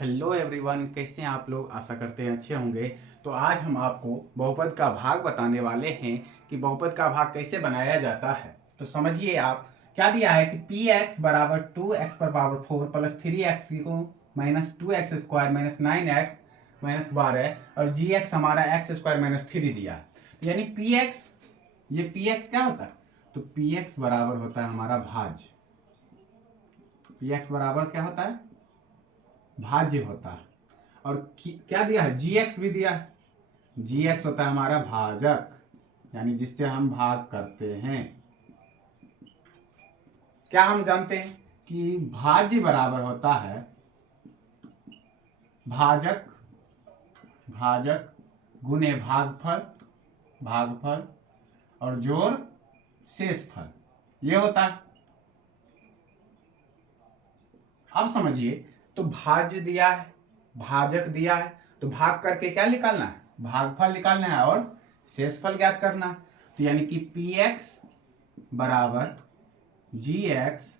Hello everyone, कैसे हैं आप लोग। आशा करते हैं अच्छे होंगे। तो आज हम आपको बहुपद का भाग बताने वाले हैं कि बहुपद का भाग कैसे बनाया जाता है। तो समझिए, आप क्या दिया है कि पी एक्स बराबर 2x पर पावर 4 प्लस 3x को minus 2x² minus 9x minus 12 और जी एक्स हमारा x² माइनस 3 दिया है। तो यानी पी एक्स, ये पी एक्स क्या होता है, तो पी एक्स बराबर होता है हमारा भाज्य। पी एक्स बराबर क्या होता है, भाज्य होता है। और क्या दिया है, जी एक्स भी दिया है। जी एक्स होता है हमारा भाजक, यानी जिससे हम भाग करते हैं। क्या हम जानते हैं कि भाज्य बराबर होता है भाजक, भाजक गुने भागफल, भागफल और जोड़ शेषफल, ये होता है। अब समझिए, तो भाज्य दिया है, भाजक दिया है, तो भाग करके क्या निकालना है, भागफल निकालना है और शेषफल ज्ञात करना है। तो यानी कि पी एक्स बराबर जी एक्स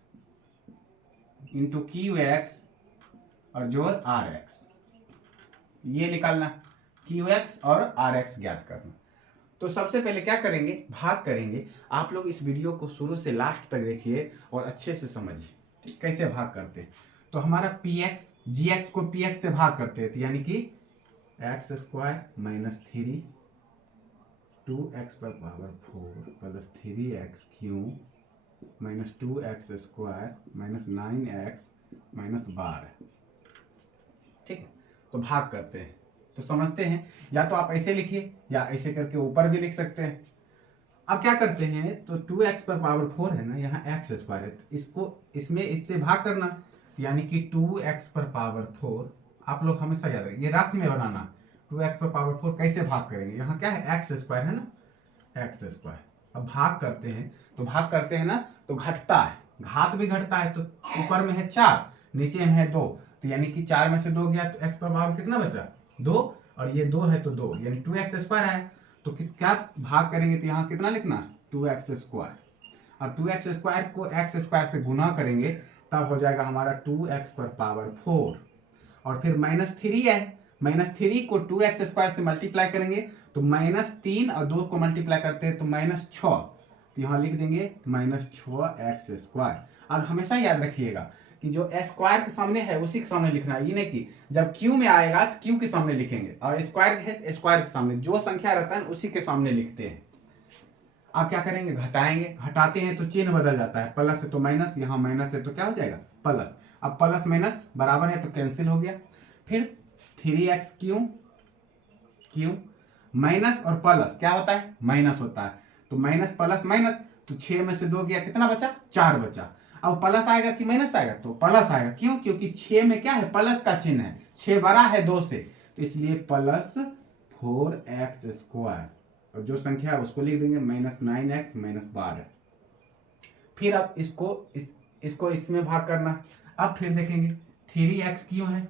इंटू क्यू एक्स और जोड़ आर एक्स, ये निकालना, क्यू एक्स और आर एक्स ज्ञात करना। तो सबसे पहले क्या करेंगे, भाग करेंगे। आप लोग इस वीडियो को शुरू से लास्ट तक देखिए और अच्छे से समझिए कैसे भाग करते हैं। तो हमारा पी एक्स, जी एक्स को पी एक्स से भाग करते हैं, तो यानी कि x² माइनस 3 2x पर power 4 plus 3x³ minus 2x² minus 9x minus 12। ठीक है, तो भाग करते हैं। तो समझते हैं, या तो आप ऐसे लिखिए या ऐसे करके ऊपर भी लिख सकते हैं। अब क्या करते हैं, तो 2x पर पावर 4 है ना, यहाँ x² है, तो इसको इसमें इससे भाग करना, यानी कि 2x पर पावर 4। आप लोग हमेशा याद रखिए, ये रफ में बनाना। 2x पर पावर 4 कैसे भाग करेंगे, यहाँ क्या है x² है ना, x²। अब भाग करते हैं, तो भाग करते हैं ना, तो घटता है, घात भी घटता है। तो ऊपर में है 4, नीचे में है 2, तो यानी कि 4 में से 2 गया तो x पर पावर कितना बचा, 2, और ये 2 है तो 2, यानी 2x² है। तो किस क्या भाग करेंगे, तो यहाँ कितना लिखना, 2x²। और 2x² को x² से गुना करेंगे, तब हो जाएगा हमारा 2x पर पावर 4। और फिर -3 है, -3 को 2x² से मल्टीप्लाई करेंगे, तो -3 और 2 को मल्टीप्लाई करते हैं तो -6, तो यहाँ लिख देंगे -6x²। और हमेशा याद रखिएगा कि जो स्क्वायर के सामने है उसी के सामने लिखना है, ये नहीं कि जब क्यू में आएगा तो क्यू के सामने लिखेंगे, और स्क्वायर है स्क्वायर के सामने, जो संख्या रहता है उसी के सामने लिखते हैं। आप क्या करेंगे, घटाएंगे, घटाते हैं तो चिन्ह बदल जाता है, प्लस है तो माइनस, यहाँ माइनस है तो क्या हो जाएगा, प्लस। अब प्लस माइनस बराबर है तो कैंसिल हो गया। फिर 3x³ क्यू माइनस और प्लस क्या होता है, माइनस होता है, तो माइनस प्लस माइनस, तो 6 में से 2 गया, कितना बचा, 4 बचा। अब प्लस आएगा कि माइनस आएगा, तो प्लस आएगा। क्यों, क्योंकि 6 में क्या है, प्लस का चिन्ह है, 6 बड़ा है 2 से, तो इसलिए प्लस 4x²। और जो संख्या है उसको लिख देंगे -9x माइनस 12। फिर अब इसको इसमें भाग करना। अब फिर देखेंगे 3x क्यों है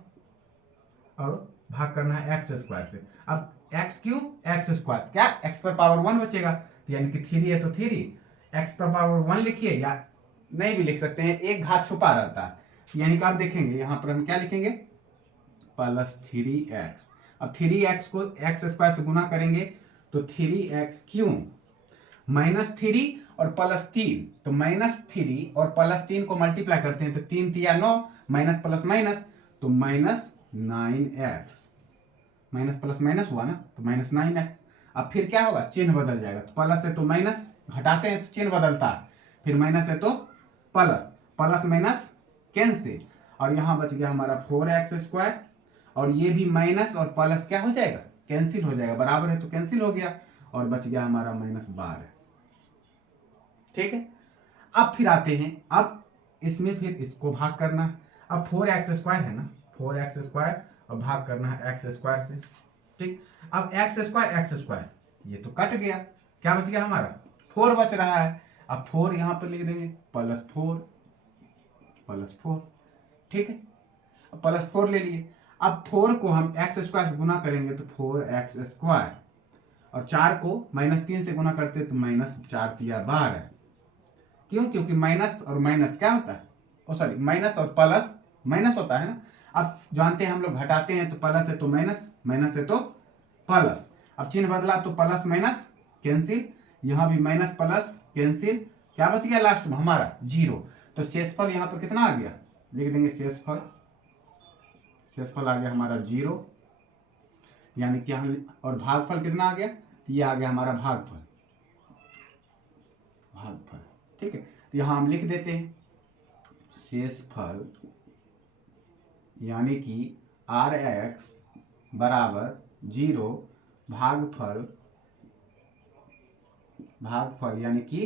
और भाग करना है x² से। अब x³ x², क्या x पर पावर 1 बचेगा, तो यानी कि 3 है तो 3, x पर पावर 1 लिखिए, या नहीं भी लिख सकते हैं, एक घात छुपा रहता है, यानी कि आप देखेंगे यहाँ पर हम क्या लिखेंगे, +3x। अब 3x को x² से गुना करेंगे तो 3x³ -3 और +3, तो -3 और +3 को मल्टीप्लाई करते हैं तो 3 3 9, माइनस प्लस माइनस, तो -9x, माइनस प्लस माइनस हुआ ना, तो -9x। अब फिर क्या होगा, चिन्ह बदल जाएगा, तो प्लस है तो माइनस, घटाते हैं तो चिन्ह बदलता है, फिर माइनस है तो प्लस, प्लस माइनस कैंसिल, और यहाँ बच गया हमारा 4x²। और ये भी माइनस और प्लस क्या हो जाएगा, कैंसिल हो जाएगा, बराबर है तो कैंसिल हो गया, और बच गया हमारा -12। ठीक है, अब फिर आते हैं, अब इसमें फिर इसको भाग करना है। अब 4x² है ना, 4x² और भाग करना है x² से। ठीक, अब x² ये तो कट गया, क्या बच गया हमारा, 4 बच रहा है। अब 4 यहाँ पर लिख देंगे, +4 +4। ठीक है, अब +4 ले लिए। अब 4 को हम x² से गुना करेंगे तो 4x², और 4 को -3 से गुना करते तो -4 × 12। क्यों, क्योंकि माइनस और माइनस क्या होता है, ओ सॉरी, माइनस और प्लस माइनस होता है ना। अब जानते हैं हम लोग घटाते हैं तो प्लस है तो माइनस, माइनस है तो प्लस। अब चिन्ह बदला तो प्लस माइनस कैंसिल, यहाँ भी माइनस प्लस कैंसिल, क्या बच गया लास्ट में हमारा 0। तो शेषफल यहाँ पर कितना आ गया, लिख देंगे शेषफल, शेषफल आ गया हमारा 0, यानी कि हम, और भागफल कितना आ गया, ये आ गया हमारा भागफल, भागफल। ठीक है, तो यहाँ हम लिख देते हैं शेषफल यानी कि Rx बराबर 0 भागफल, भागफल यानी कि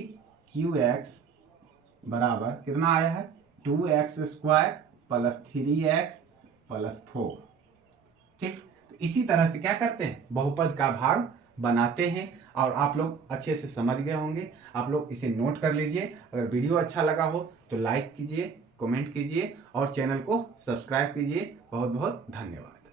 Qx बराबर कितना आया है 2x square plus 3x plus 4। ठीक, तो इसी तरह से क्या करते हैं, बहुपद का भाग बनाते हैं। और आप लोग अच्छे से समझ गए होंगे, आप लोग इसे नोट कर लीजिए। अगर वीडियो अच्छा लगा हो तो लाइक कीजिए, कमेंट कीजिए और चैनल को सब्सक्राइब कीजिए। बहुत बहुत धन्यवाद।